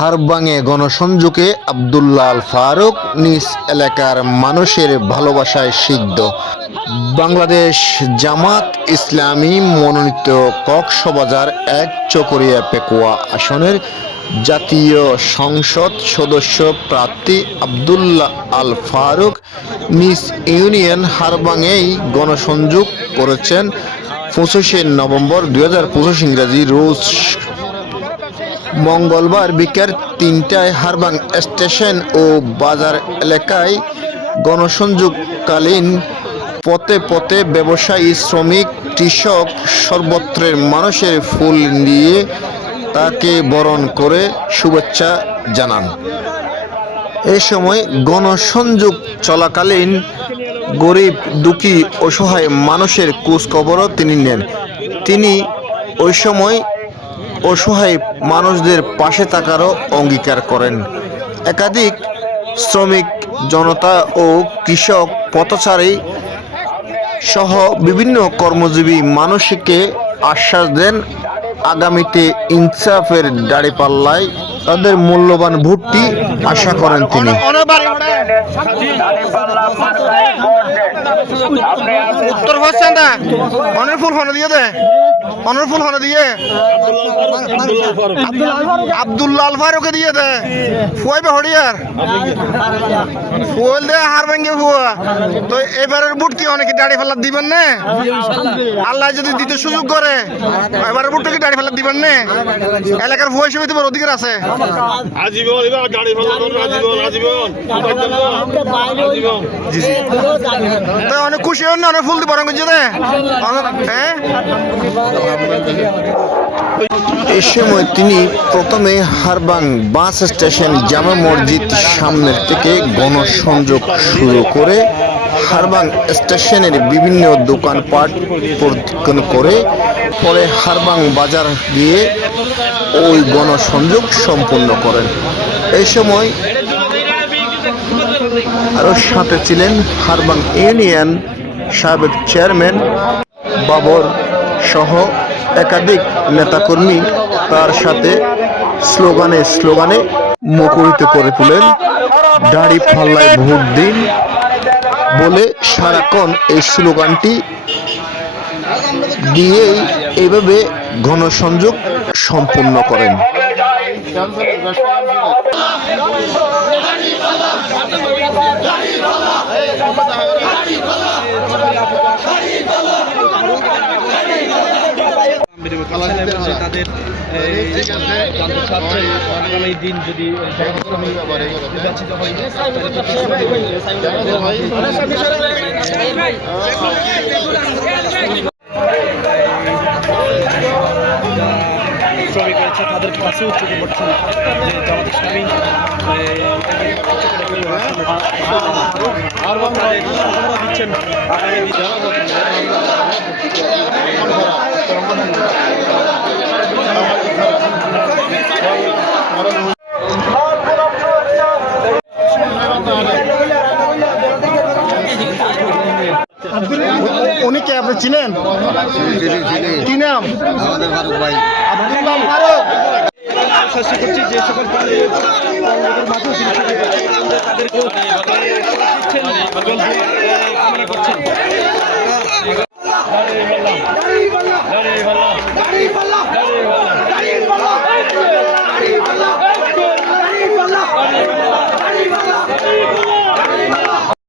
হারবাঙে গণসংযোগে আবদুল্লাহ আল ফারুক নিজ এলাকার মানুষের ভালোবাসায় সিদ্ধ। বাংলাদেশ জামাত ইসলামী মনোনীত কক্সবাজার এক চকরিয়া পেকুয়া আসনের জাতীয় সংসদ সদস্য প্রার্থী আবদুল্লাহ আল ফারুক নিজ ইউনিয়ন হারবাঙেই গণসংযোগ করেছেন পঁচিশে নভেম্বর দুই হাজার পঁচিশ ইংরাজি রোজ মঙ্গলবার বিকেল তিনটায় হারবাং স্টেশন ও বাজার এলাকায় গণসংযোগকালীন পথে পথে ব্যবসায়ী, শ্রমিক, কৃষক, সর্বত্রের মানুষের ফুল নিয়ে তাকে বরণ করে শুভেচ্ছা জানান। এ সময় গণসংযোগ চলাকালীন গরিব, দুঃখী, অসহায় মানুষের খোঁজখবরও তিনি নেন। তিনি ওই সময় অসহায় মানুষদের পাশে থাকারও অঙ্গীকার করেন। একাধিক শ্রমিক, জনতা ও কৃষক পথচারী সহ বিভিন্ন কর্মজীবী মানুষকে আশ্বাস দেন, আগামীতে ইনসাফের দাঁড়িপাল্লায় তাদের মূল্যবান ভোটটি আশা করেন তিনি। উত্তর হচ্ছেন দা অনের ফুল হনে দিয়ে দে। অনের ফুল হনে দিয়ে। আব্দুল্লাহ আল ফারুকে দিয়ে দে। ফুয়াই বে হরিয়ার। ফুল দে হার ভাঙ্গে ফুয়া। তো এবারের বুট কি অনেকে দাড়ি ফেলা দিবেন না। আল্লাহ যদি দিতে সুযোগ করে এবারের বুটটা কি দাড়ি ফেলা দিবেন না। এলাকার ফুয়া হিসেবে তোমার অধিকার আছে। আজীবন এবার গাড়ি ভালো করবে আজীবন আজীবন। আজীবন। জি জি খুশি হন না, অনেক ফুল দিয়ে বরং করছে দে হ্যাঁ? এই সময় তিনি প্রথমে হারবাং বাস স্টেশন জামা মসজিদ সামনের থেকে গণসংযোগ শুরু করে হারবাং স্টেশনের বিভিন্ন দোকানপাট পরিদর্শন করে, পরে হারবাং বাজার গিয়ে ওই গণসংযোগ সম্পন্ন করেন। এই সময় আরও সাথে ছিলেন হারবাং ইউনিয়ন সাবেক চেয়ারম্যান বাবর সহ একাধিক নেতাকর্মী তার সাথে স্লোগানে স্লোগানে মুখরিত করে তোলেন। দাড়ি পাল্লায় ভোট দিন বলে সারাক্ষণ এই স্লোগানটি দিয়েই এইভাবে গণসংযোগ সম্পূর্ণ করেন। তাদের এই, জানতে চাচ্ছেন আগামী দিন যদি নির্বাচিত হয় শ্রমিক রয়েছে তাদের যে জামাত ইসলামী আর দিচ্ছেন আগামী দিন। উনি কে আপনি চিনেন কি নাম যে সকল করছেন